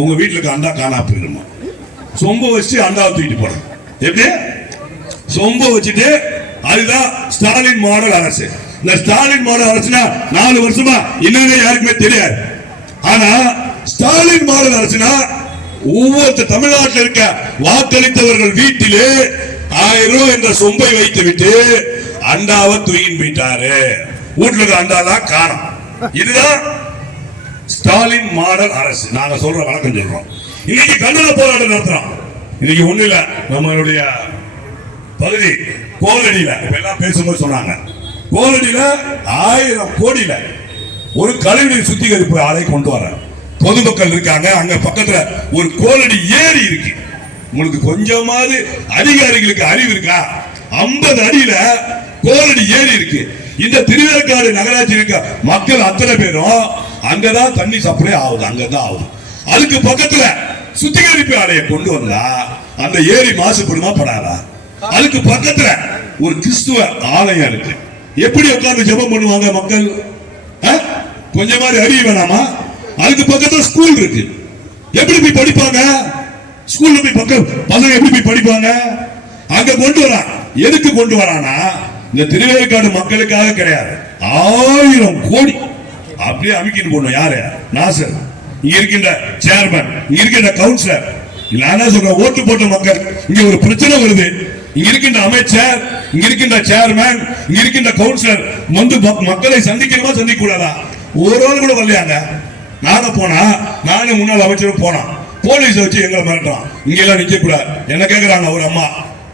உங்க வீட்டுக்கு இருக்க அண்டா காணா போயிருமா? சொம்ப வச்சு அண்டாவை தூக்கிட்டு போறேன். எப்படி? சொம்ப வச்சுட்டு அதுதான் ஸ்டாலின் மாடல் அரசு. இந்த ஸ்டாலின் மாடல் அரசுனா நாலு வருஷமா என்னன்னு யாருக்குமே தெரியாது. ஆனா ஸ்டாலின் மாடல் அரசுனா ஒவ்வொரு தமிழ்நாட்டில் இருக்க வாக்களித்தவர்கள் வீட்டிலே ஆயிரம் ரூபாய் என்ற சொம்பை வைத்து விட்டு அண்டாவை தூக்கின்னு போயிட்டாரு. வீட்டுல இருக்க அண்டாலாம் காணும். இதுதான் ஸ்டாலின் மாடல் அரசு. நாங்க சொல்ற வழக்கம் சொல்றோம். இன்னைக்கு கண்டன போராட்டம் நடத்துறோம். இன்னைக்கு ஒண்ணு இல்ல நம்மளுடைய பகுதி கோலடியில இப்ப எல்லாம் பேசும்போது சொன்னாங்க. கோலடியில ஆயிரம் கோடியில ஒரு கழிவுநீர் சுத்திகரிப்பு ஆலை கொண்டு வர. பொதுமக்கள் இருக்காங்க. அங்க பக்கத்துல ஒரு கோலடி ஏரி இருக்கு. உங்களுக்கு கொஞ்சமாவது அதிகாரிகளுக்கு அறிவு இருக்கா? 50 அடியில கோலடி ஏரி இருக்கு. இந்த திருவேற்காடு நகராட்சி இருக்க மக்கள் அத்தனை பேரும் அங்கதான் தண்ணி சப்ளை ஆகுது அங்கதான் ஆகுது. அதுக்கு பக்கத்துல சுத்திகரிப்பு ஆலையை கொண்டு வந்தா அந்த ஏரி மாசுபடுமா படாதா? அதுக்கு பக்கத்துல ஒரு கிறிஸ்துவ ஆலயம் இருக்கு. எப்படி உட்கார்ந்து ஜெபம் பண்ணுவாங்க மக்கள்? ஆ? மாதிரி அறிய வேணாமா? அதுக்கு பக்கத்துல ஸ்கூல் இருக்கு. எப்படி போய் படிப்பாங்க? ஸ்கூல்ல போய் பக்கம் பசங்க எப்படி போய் படிப்பாங்க? அங்க கொண்டு வரான் எதுக்கு கொண்டு வரானா இந்த திருவேற்காடு மக்களுக்காக கிடையாது. ஆயிரம் கோடி. அப்படியே அமைக்கின்னு போடணும். யாரு? நாசர். இங்க இருக்கின்ற சேர்மன் இங்க இருக்கின்ற கவுன்சிலர் நான் என்ன சொல்றேன்? ஓட்டு போட்ட மக்கள். இங்க ஒரு பிரச்சனை வருது. இங்க இருக்கின்ற அமைச்சர் இங்க இருக்கின்ற சேர்மன் இங்க இருக்கின்ற கவுன்சிலர் வந்து மக்- மக்களை சந்திக்கணுமா சந்திக்க கூடாதா ஒரு ஆள் கூட வரலையாங்க. நானும் போனா நானும் முன்னாள் அமைச்சரும் போனான் போலீஸ் வச்சு எங்களை மிரட்டுறான் இங்க எல்லாம் நிக்க கூடாது என்ன கேக்குறாங்க? ஒரு அம்மா.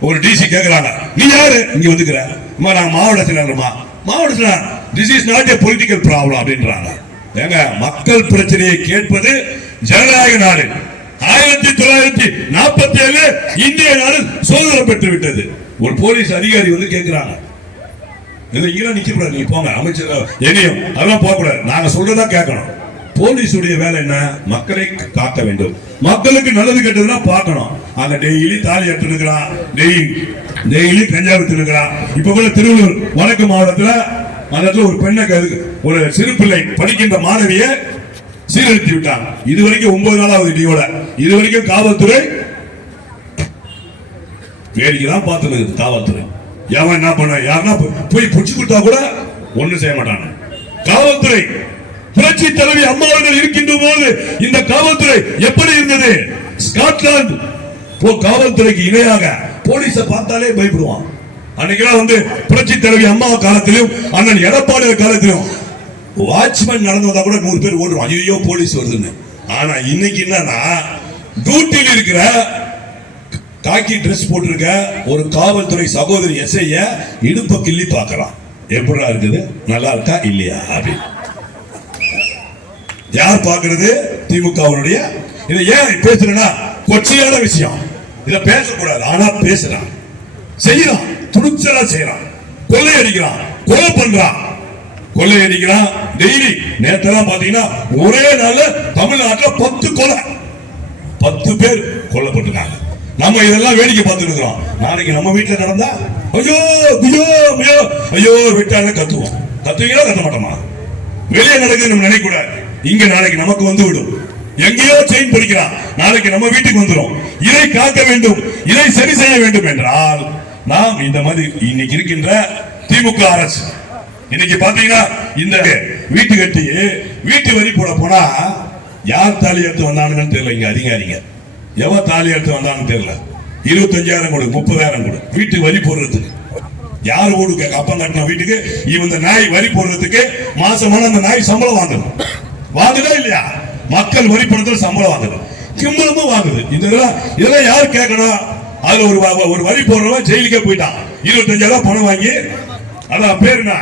ஒரு டிசி கேக்குறாங்க. நீ யாரு? இங்க வந்துக்கிற. அம்மா நான் மாவட்ட செயலாளர்மா? மாவட்ட செயலாளர். This is not a political problem அப்படின்றாங்க. ஏங்க மக்கள் பிரச்சனையை கேட்பது ஜனநாயக நாடு. ஆயிரத்தி தொள்ளாயிரத்தி நாற்பத்தி ஏழு இந்திய நாடு சுதந்திரம் பெற்று விட்டது. ஒரு போலீஸ் அதிகாரி வந்து கேட்கிறாங்க இது இங்கெல்லாம் நிக்க கூடாது நீங்க போங்க. அமைச்சர் என்னையும் அதெல்லாம் போக கூடாது நாங்க சொல்றதா கேட்கணும். போலீஸுடைய வேலை என்ன? மக்களை காக்க வேண்டும். மக்களுக்கு நல்லது கெட்டதுன்னா பார்க்கணும். அங்க டெய்லி தாலி எடுத்துனுக்கிறான் டெய்லி டெய்லி கஞ்சா வித்துனுக்கிறான் இப்ப கூட திருவள்ளூர் வடக்கு மாவட்டத்துல அந்த இடத்துல ஒரு பெண்ணை ஒரு சிறு பிள்ளை படிக்கின்ற மாணவியை சீரழித்து விட்டாங்க இது வரைக்கும் ஒன்பது நாளாவது இடியோட இது வரைக்கும் காவல்துறை வேடிக்கை தான் பார்த்துருக்குது காவல்துறை. எவன் என்ன பண்ண யாருன்னா போய் புடிச்சு கொடுத்தா கூட ஒண்ணும் செய்ய மாட்டாங்க காவல்துறை புரட்சி தலைவி அம்மா அவர்கள் இருக்கின்ற போது இந்த காவல்துறை எப்படி இருந்தது? ஸ்காட்லாந்து போ காவல்துறைக்கு இணையாக போலீஸை பார்த்தாலே பயப்படுவான். அன்னைக்கெல்லாம் வந்து புரட்சி தலைவி அம்மா காலத்திலும் அண்ணன் எடப்பாடி காலத்திலும் வாட்ச்மேன் நடந்து வந்தா கூட நூறு பேர் ஓடுவோம் ஐயோ போலீஸ் வருதுன்னு. ஆனா இன்னைக்கு என்னன்னா டியூட்டியில் இருக்கிற காக்கி ட்ரெஸ் போட்டிருக்க ஒரு காவல்துறை சகோதரி எஸ்ஐய இடுப்ப கிள்ளி பார்க்கலாம். எப்படிடா இருக்குது? நல்லா இருக்கா? இல்லையா? அப்படின்னு. யார் பார்க்கிறது? திமுகவுடைய இதை ஏன் பேசுறேன்னா கொச்சையான விஷயம். இதை பேசக்கூடாது. ஆனா பேசுறான் செய்யறான் துணிச்சலா செய்யறான். கொள்ளை அடிக்கிறான் கொலை பண்றான். கொள்ளை அடிக்கிறான் டெய்லி நேற்றெல்லாம் பாத்தீங்கன்னா ஒரே நாள்ல தமிழ்நாட்டில் பத்து கொலை. பத்து பேர் கொல்லப்பட்டிருக்காங்க நம்ம இதெல்லாம் வேடிக்கை பார்த்துட்டு இருக்கிறோம். நாளைக்கு நம்ம வீட்டில் நடந்தா? ஐயோ ஐயோ ஐயோ ஐயோ விட்டான்னு கத்துவோம். கத்துவீங்களா கத்த மாட்டோமா? வெளியே நடக்குது நம்ம நினைக்கூடாது இங்க நாளைக்கு நமக்கு வந்து விடும். எங்கேயோ செயின் பிடிக்கிறான் நாளைக்கு நம்ம வீட்டுக்கு வந்துடும் இதை காக்க வேண்டும். இதை சரி செய்ய வேண்டும் என்றால் நாம் இந்த மாதிரி இன்னைக்கு இருக்கின்ற திமுக அரசு. இன்னைக்கு பாத்தீங்கன்னா இந்த வீட்டு கட்டி வீட்டு வரி போட போனா யார் தாலி எடுத்து வந்தானுங்கன்னு தெரியல இங்க அதிகாரிங்க. எவன் தாலி எடுத்து வந்தான்னு தெரியல. இருபத்தஞ்சாயிரம் கொடு முப்பதாயிரம் கொடு. வீட்டுக்கு வரி போடுறதுக்கு. யார் ஓடு கேட்க அப்பம் கட்டின வீட்டுக்கு இவன் இந்த நாய் வரி போடுறதுக்கு மாசமான அந்த நாய் சம்பளம் வாங்கணும் வாங்குதா இல்லையா? மக்கள் வரி பணத்துல சம்பளம் வாங்குது. கிம்பளமும் வாங்குது. இந்த இதெல்லாம் இதெல்லாம் யார் கேட்கணும்? அதுல ஒரு ஒரு வரி போடுறவன் ஜெயிலுக்கே போயிட்டான். இருபத்தஞ்சாயிரம் பணம் வாங்கி அதான் பேர் என்ன?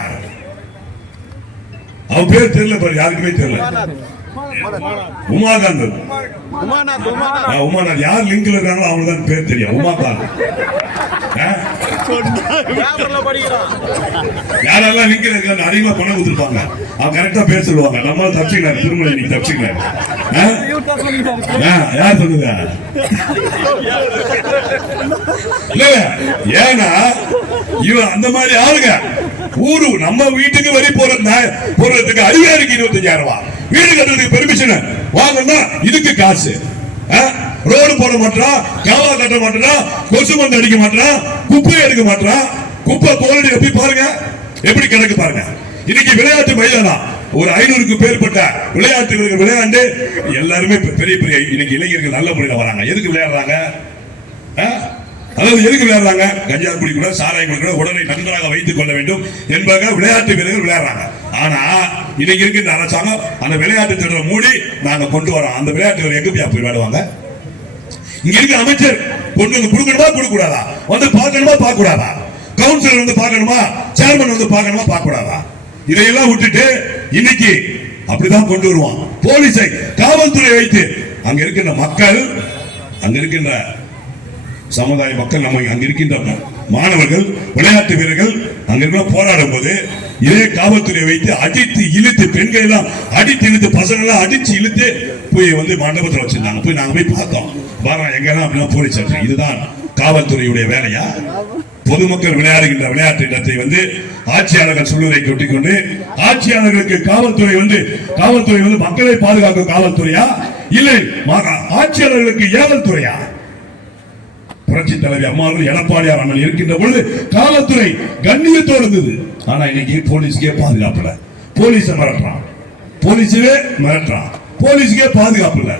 அவன் பேர் தெரியல பாரு யாருக்குமே தெரியல. உமாகாந்தன் உமாநாத் யார் லிங்க்ல இருக்காங்களோ அவங்களுக்கு தான் பேர் தெரியும். உமாகாந்த். யாரெல்லாம் லிங்க்ல இருக்காங்க அதிகமா பணம் கொடுத்துருப்பாங்க. அவன் கரெக்டா பேர் சொல்லுவாங்க. நம்ம தப்பிச்சுக்கலாம் திருமலை நீ தப்பிச்சுக்கலாம் ஆ? ஆ, யார் சொல்லுங்க இல்ல ஏன்னா இவன் அந்த மாதிரி ஆளுங்க. ஊரு நம்ம வீட்டுக்கு வரி போற போறதுக்கு அதிகாரிக்கு இருபத்தஞ்சாயிரம் ரூபாய். வீடு கட்டுறதுக்கு பெர்மிஷன் வாங்கன்னா இதுக்கு காசு. ரோடு போட மாட்டான் காவா கட்ட மாட்டான் கொசு மருந்து அடிக்க மாட்டான் குப்பை எடுக்க மாட்டான் குப்பை தோல்வி எப்படி பாருங்க? எப்படி கிடக்கு பாருங்க? இன்னைக்கு விளையாட்டு மைதானம். ஒரு ஐநூறுக்கு பேர்பட்ட விளையாட்டு வீரர்கள் விளையாண்டு எல்லாருமே பெரிய பெரிய இன்னைக்கு இளைஞர்கள் நல்ல முறையில் வராங்க. எதுக்கு விளையாடுறாங்க? ஆ? அதாவது எதுக்கு விளையாடுறாங்க? கஞ்சா குடிக்கூட சாராயம் குடிக்கூட உடலை நன்றாக வைத்துக் கொள்ள வேண்டும் என்பதாக விளையாட்டு வீரர்கள் விளையாடுறாங்க. ஆனா இன்னைக்கு இருக்கின்ற அரசாங்கம் அந்த விளையாட்டு திட்டம் மூடி நாங்க கொண்டு வரோம். அந்த விளையாட்டு வீரர் எங்க போய் போய் விளையாடுவாங்க? இங்க இருக்க அமைச்சர் கொண்டு வந்து கொடுக்கணுமா கொடுக்க கூடாதா வந்து பார்க்கணுமா பார்க்க கூடாதா கவுன்சிலர் வந்து பார்க்கணுமா சேர்மன் வந்து பார்க்கணுமா பார்க்க கூடாதா இதையெல்லாம் விட்டுட்டு இன்னைக்கு அப்படிதான் கொண்டு வருவான் போலீஸை காவல்துறை வைத்து அங்க இருக்கின்ற மக்கள் அங்க இருக்கின்ற சமுதாய மக்கள் நம்ம அங்கிருக்கின்ற மாணவர்கள் விளையாட்டு வீரர்கள் அங்க போராடும் போது இதே காவல்துறையை வைத்து அடித்து இழுத்து பெண்கள் எல்லாம் அடித்து இழுத்து பசங்க எல்லாம் அடிச்சு இழுத்து போய் வந்து மண்டபத்தில் வச்சிருந்தாங்க. போய் நாங்க போய் பார்த்தோம். பாருங்க எங்கெல்லாம் அப்படின்னா போலீஸ் ஸ்டேஷன். இதுதான் காவல்துறையுடைய வேலையா? பொதுமக்கள் விளையாடுகின்ற விளையாட்டு இடத்தை வந்து ஆட்சியாளர்கள் சொல்வதை கொட்டிக்கொண்டு ஆட்சியாளர்களுக்கு காவல்துறை வந்து காவல்துறை வந்து மக்களை பாதுகாக்கும் காவல்துறையா? இல்லை மா- ஆட்சியாளர்களுக்கு ஏவல் துறையா புரட்சி தலைவி அம்மாவும் எடப்பாடியார் அண்ணன் இருக்கின்ற பொழுது காவல்துறை கண்ணியத்தோடு இருந்தது. ஆனா இன்னைக்கு போலீஸ்க்கே பாதுகாப்பு போலீஸ மிரட்டுறான். போலீஸே மிரட்டுறான். போலீஸுக்கே பாதுகாப்பு இல்ல.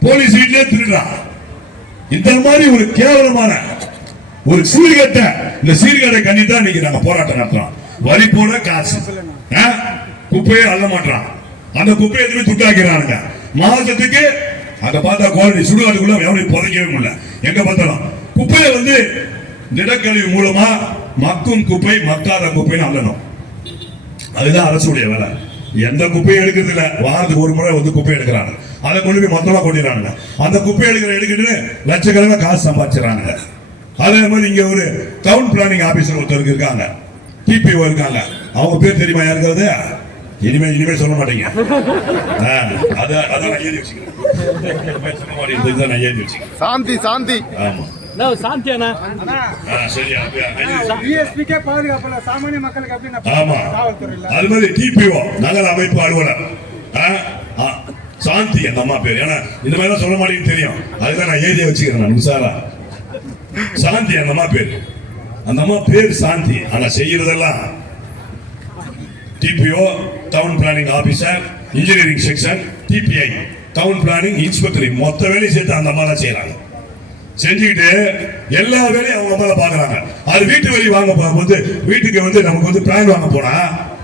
போலீஸ் வீட்டிலே திருடுறான் இந்த மாதிரி ஒரு கேவலமான ஒரு சீர்கட்ட இந்த சீர்கேட்டை கண்டி தான் இன்னைக்கு நாங்க போராட்டம் நடத்துறோம். வரி போட காசு. ஆ? குப்பையை அள்ள மாட்டான் அந்த குப்பையை எதுவுமே துட்டாக்கிறானுங்க மாவட்டத்துக்கு அங்க பார்த்தா குவாலிட்டி சுடுகாட்டுக்குள்ள எவனையும் புதைக்கவே முடியல. எங்க பார்த்தாலும் குப்பையை வந்து திடக்கழிவு மூலமா மக்கும் குப்பை மக்காத குப்பைன்னு அல்லணும் அதுதான் அரசுடைய வேலை. எந்த குப்பையும் எடுக்கிறது இல்ல. வாரத்துக்கு ஒரு முறை வந்து குப்பை எடுக்கிறாங்க. அதை கொண்டு போய் மொத்தமா கொண்டிடுறாங்க அந்த குப்பை எடுக்கிற எடுக்கிட்டு லட்சக்கணக்காக காசு சம்பாதிச்சிடறாங்க அதே மாதிரி இங்க ஒரு டவுன் பிளானிங் ஆபீசர் ஒருத்தருக்கு இருக்காங்க. டிபிஓ இருக்காங்க. அவங்க பேர் தெரியுமா? யாருக்கிறது இனிமே இனிமே சொல்ல மாட்டீங்க. ஆ, அத அதான் நான் எழுதி வச்சுக்கிறேன். சொல்ல மாட்டேன் நான் எழுதி வச்சுக்கிறேன். சாந்தி சாந்தி. ஆமா. அமைப்பு அலுவலர். ஆ, ஆ, சாந்தி அந்த அம்மா பேர். ஏன்னா இந்த மாதிரி சொல்ல மாட்டேங்குன்னு தெரியும். அதுதான் நான் ஏரியா வச்சுக்கிறேன் நான் விசாரா சாந்தி அந்த அம்மா பேர். அந்த அம்மா பேர் சாந்தி. ஆனா செய்யறதெல்லாம் TPO town planning officer engineering section TPI town planning inspector மொத்த வேலையும் சேர்த்து அந்த அம்மா தான் செய்யறாங்க செஞ்சுக்கிட்டு எல்லா வேலையும் அவங்க அம்மா தான் பாக்குறாங்க அது வீட்டு வழி வாங்க போகும்போது வீட்டுக்கு வந்து நமக்கு வந்து பிளான் வாங்க போனா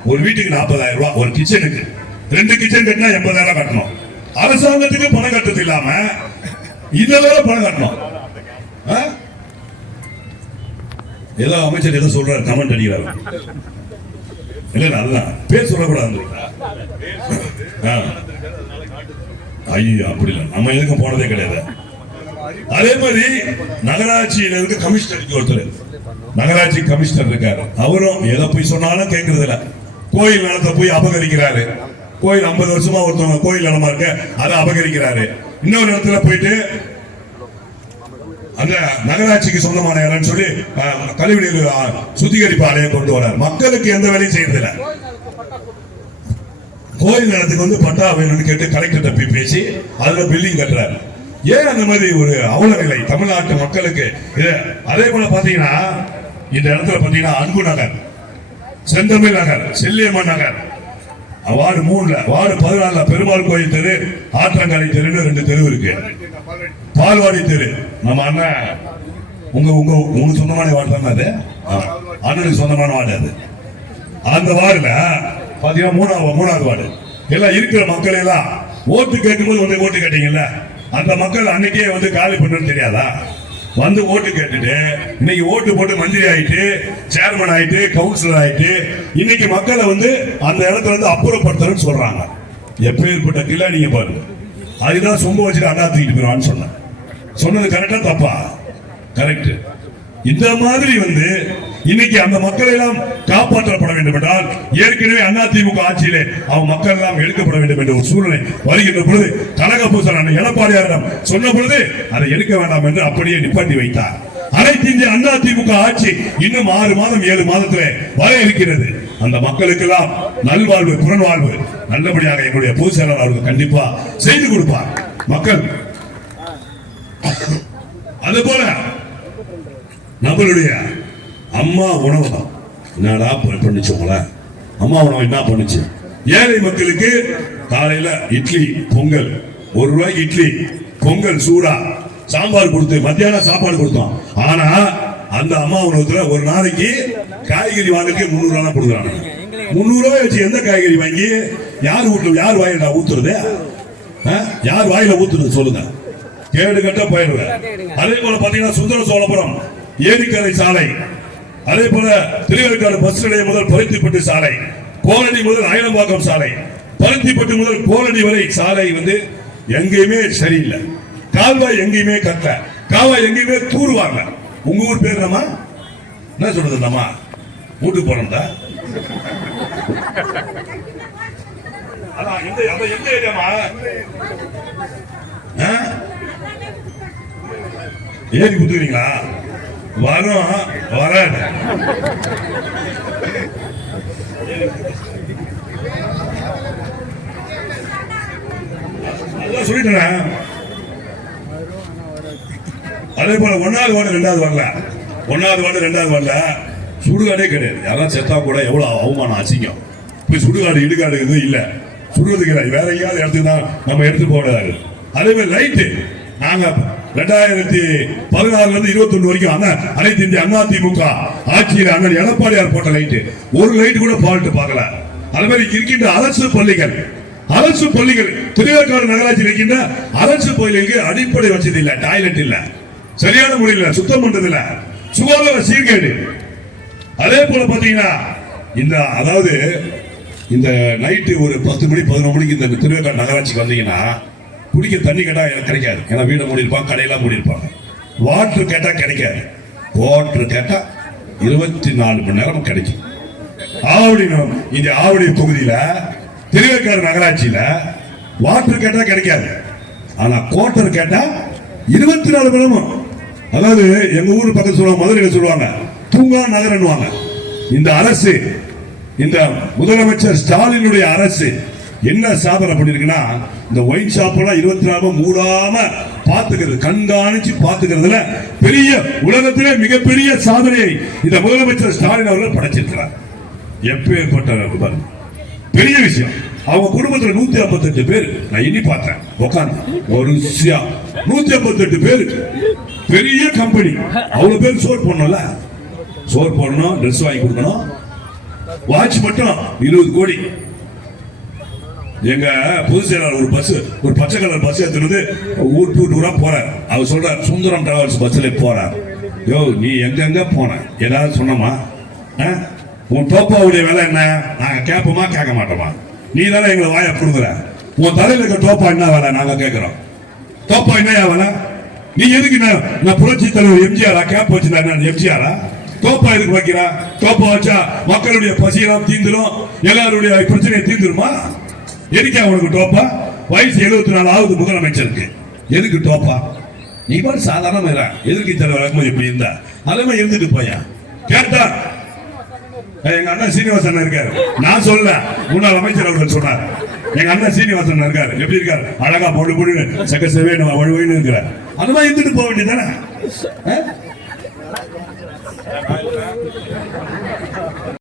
ஒரு வீட்டுக்கு நாற்பதாயிரம் ரூபாய் ஒரு கிச்சனுக்கு ரெண்டு கிச்சன் கட்டினா எண்பதாயிரம் கட்டணும். அரசாங்கத்துக்கு பணம் கட்டுறது இல்லாம இதெல்லாம் பணம் கட்டணும். ஆ? ஏதோ அமைச்சர் ஏதோ சொல்றாரு கமெண்ட் அடிக்கிறாரு. இல்ல அதுதான் பேர் சொல்லக்கூடாது ஐயோ அப்படி இல்லை. நம்ம எதுக்கும் போனதே கிடையாது. அதே மாதிரி நகராட்சியில இருக்க கமிஷனர் ஒருத்தர். நகராட்சி கமிஷனர் இருக்காரு. அவரும் எதை போய் சொன்னாலும் கேட்கறது இல்ல கோயில் நிலத்தை போய் அபகரிக்கிறாரு. கோயில் 50 வருஷமா ஒருத்தவங்க கோயில் நிலமா இருக்க அதை அபகரிக்கிறாரு. இன்னொரு இடத்துல போயிட்டு அந்த நகராட்சிக்கு சொந்தமான இடம்னு சொல்லி கழிவுநீர் சுத்திகரிப்பு ஆலையை கொண்டு வரார். மக்களுக்கு எந்த வேலையும் செய்யறதில்ல. கோயில் நிலத்துக்கு வந்து பட்டா வேணும்னு கேட்டு கலெக்டர்கிட்ட போய் பேசி அதுல பில்டிங் கட்டுறாரு. ஏன் அந்த மாதிரி ஒரு அவல நிலை தமிழ்நாட்டு மக்களுக்கு? இது அதே போல பாத்தீங்கன்னா இந்த இடத்துல பாத்தீங்கன்னா அன்பு நகர் செந்தமிழ் நகர் செல்லியம்மன் நகர். வார்டு மூணுல வார்டு பதினாலுல பெருமாள் கோயில் தெரு ஆற்றங்கரை தெருன்னு ரெண்டு தெரு இருக்கு. பால்வாடி தெரு. நம்ம அண்ணன் உங்க உங்க உங்க சொந்தமான வார்டு தானே அது? ஆ. அண்ணனுக்கு சொந்தமான வார்டு அது. அந்த வார்டுல பாத்தீங்கன்னா மூணாவது மூணாவது வார்டு. எல்லாம் இருக்கிற மக்கள் எல்லாம் ஓட்டு கேட்கும்போது வந்து ஓட்டு கேட்டீங்கல்ல? அந்த மக்கள் அன்னைக்கே வந்து காலி பண்ணுன்னு தெரியாதா? வந்து ஓட்டு கேட்டுட்டு இன்னைக்கு ஓட்டு போட்டு மந்திரி ஆயிட்டு சேர்மன் ஆயிட்டு கவுன்சிலர் ஆயிட்டு இன்னைக்கு மக்களை வந்து அந்த இடத்துல இருந்து அப்புறப்படுத்தணும்னு சொல்றாங்க. எப்பேற்பட்ட கிலா நீங்க பாருங்க. அதுதான் சொம்ப வச்சுட்டு அண்ணா தூக்கிட்டு போயிடுவான்னு சொன்னேன். சொன்னது கரெக்டா தப்பா? கரெக்ட் இந்த மாதிரி வந்து இன்னைக்கு அந்த மக்கள் எல்லாம் காப்பாற்றப்பட வேண்டும் என்றால் ஏற்கனவே அதிமுக ஆட்சியிலே அவன் மக்கள் எல்லாம் எடுக்கப்பட வேண்டும் என்ற ஒரு சூழ்நிலை வருகின்ற பொழுது கனகபூசன் அண்ணன் எடப்பாடியாரிடம் சொன்ன பொழுது அதை எடுக்க வேண்டாம் என்று அப்படியே நிப்பாட்டி வைத்தார். அனைத்து இந்திய அதிமுக ஆட்சி இன்னும் ஆறு மாதம் ஏழு மாதத்துல வர இருக்கிறது. அந்த மக்களுக்கெல்லாம் நல்வாழ்வு புறன்வாழ்வு நல்லபடியாக எங்களுடைய பொதுச் செயலாளர் அவர்கள் கண்டிப்பா செய்து கொடுப்பார். மக்கள் அது போல நம்மளுடைய அம்மா உணவகம் என்னடா ப- அம்மா உணவு என்ன பண்ணுச்சு? ஏழை மக்களுக்கு காலையில இட்லி பொங்கல். ஒரு ரூபாய்க்கு இட்லி பொங்கல் சூடா. சாம்பார் கொடுத்து மத்தியானம் சாப்பாடு கொடுத்தோம். ஆனா அந்த அம்மா உணவகத்துல ஒரு நாளைக்கு காய்கறி வாங்கறதுக்கு முந்நூறு ரூபா கொடுக்குறாங்க முந்நூறு ரூபாய் வச்சு எந்த காய்கறி வாங்கி யார் வீட்டுல யார் வாயில ஊத்துறது? ஆ? யார் வாயில ஊத்துறது சொல்லுங்க. கேடு கட்ட பயிர்வேன் அதே போல பாத்தீங்கன்னா சுந்தர சோழபுரம் ஏரிக்கரை சாலை. அதே போல திருவேற்காடு பஸ் நிலையம் முதல் பருத்திப்பட்டு சாலை. கோலடி முதல் அயனம்பாக்கம் சாலை. பருத்திப்பட்டு முதல் கோலடி வரை சாலை வந்து எங்கேயுமே சரியில்லை. கால்வாய் எங்கேயுமே கட்ட கால்வாய் எங்கேயுமே தூருவாங்க உங்க ஊர் பேர் நம்ம என்ன சொல்றது நம்ம வீட்டுக்கு போனோம்டா. அதான் எந்த எந்த ஏரியாமா ஆ? ஏறி குத்துக்கிறீங்களா? வரும் வராது. அதான் சொல்லிட்டேன். அதே போல ஒன்னாவது வார்டு ரெண்டாவது வரல ஒன்னாவது வார்டு ரெண்டாவது வரல சுடுகாடே கிடையாது. யாராவது செத்தா கூட எவ்வளோ அவமானம் அசிங்கம். போய் சுடுகாடு இடுகாடு எதுவும் இல்லை. சுடுறதுக்கு இல்லை. வேற எங்கேயாவது இடத்துக்கு தான் நம்ம எடுத்து போடாது அதே மாதிரி லைட்டு. நாங்கள் ரெண்டாயிரத்தி பதினாறுல இருந்து இருபத்தி வரைக்கும் அனைத்து இந்திய அண்ணா திமுக ஆட்சியில் அண்ணன் எடப்பாடியார் போட்ட லைட்டு. ஒரு லைட் கூட ஃபால்ட் பார்க்கல. அது மாதிரி இருக்கின்ற அரசு பள்ளிகள் அரசு பள்ளிகள் திருவேற்காடு நகராட்சி இருக்கின்ற அரசு பள்ளிகளுக்கு அடிப்படை வசதி இல்லை டாய்லெட் இல்லை. சரியான முறையில் சுத்தம் பண்றது சுகாதார சீர்கேடு. அதே போல பாத்தீங்கன்னா இந்த அதாவது இந்த நைட்டு ஒரு பத்து மணி பதினொரு மணிக்கு இந்த திருவேற்காடு நகராட்சிக்கு வந்தீங்கன்னா குடிக்க தண்ணி கேட்டா எனக்கு கிடைக்காது. ஏன்னா வீடை மூடியிருப்பாங்க கடையெல்லாம் மூடியிருப்பாங்க வாட்ரு கேட்டா கிடைக்காது. வாட்ரு கேட்டா இருபத்தி நாலு மணி நேரம் கிடைக்கும். ஆவடி இந்த ஆவடி தொகுதியில திருவேக்காடு நகராட்சியில வாட்டர் கேட்டா கிடைக்காது. ஆனா கோட்டர் கேட்டா இருபத்தி நாலு மணி நேரம் அதாவது எங்க ஊர் பக்கத்துல சொல்லுவாங்க மதுரையில சொல்லுவாங்க தூங்கா நகரன்னுவாங்க. இந்த அரசு இந்த முதலமைச்சர் ஸ்டாலினுடைய அரசு என்ன சாதனை பண்ணிருக்குன்னா இந்த ஒயின் ஷாப் எல்லாம் இருபத்தி நாலு மூடாம பாத்துக்கிறது கண்காணிச்சு பாத்துக்கிறதுல பெரிய உலகத்திலே மிகப்பெரிய சாதனையை இந்த முதலமைச்சர் ஸ்டாலின் அவர்கள் படைச்சிருக்கிறார். எப்பேற்பட்ட பெரிய விஷயம். அவங்க குடும்பத்துல நூத்தி ஐம்பத்தெட்டு பேர். நான் இனி பார்த்தேன். உட்காந்து வரிசையா. நூத்தி ஐம்பத்தெட்டு பேர். பெரிய கம்பெனி அவ்வளவு பேர் சோர் போடணும்ல? சோர் போடணும் ட்ரெஸ் வாங்கி கொடுக்கணும். வாட்ச் மட்டும் இருபது கோடி. எங்க பொதுச் செயலாளர் ஒரு பஸ் ஒரு பச்சை கலர் பஸ் எடுத்துட்டு வந்து ஊர் டூ டூரா போறார். அவர் சொல்றார் சுந்தரம் டிராவல்ஸ் பஸ்ல போறார். யோ நீ எங்கெங்க போன? ஏதாவது சொன்னமா? ஆ? உன் டோப்பாவுடைய விலை என்ன? நாங்க கேட்போமா கேட்க மாட்டோமா? நீ தானே எங்களை வாய கொடுக்குற உன் தலையில் இருக்க டோப்பா என்ன வேலை? நாங்க கேட்கிறோம். டோப்பா என்ன வேலை? நீ எதுக்கு நான் நான் புரட்சி தலைவர் எம்ஜிஆரா? கேப் வச்சுனா எம்ஜிஆரா? டோப்பா எதுக்கு வைக்கிறா? தோப்பா வச்சா மக்களுடைய பசியெல்லாம் தீந்துடும் எல்லாருடைய பிரச்சனையை தீந்துருமா? எதுக்கு அவனுக்கு டோப்பா? வயசு எழுபத்தி நாலு ஆகுது முதலமைச்சருக்கு. எதுக்கு டோப்பா? நீ பாரு சாதாரண இரு. எதிர்க்கட்சி தலைவர் இப்படி இருந்தா? அதே மாதிரி இருந்துட்டு போயா? கேட்டா? எங்க அண்ணன் சீனிவாசன் இருக்காரு. நான் சொல்ல முன்னாள் அமைச்சர் அவர்கள் சொன்னார். எங்க அண்ணன் சீனிவாசன் இருக்காரு. எப்படி இருக்காரு? அழகா பொண்ணு பொண்ணு. சக்க செவேன்னு வழுவன்னு இருக்கிறார். அந்த மாதிரி இருந்துட்டு போக வேண்டியதானே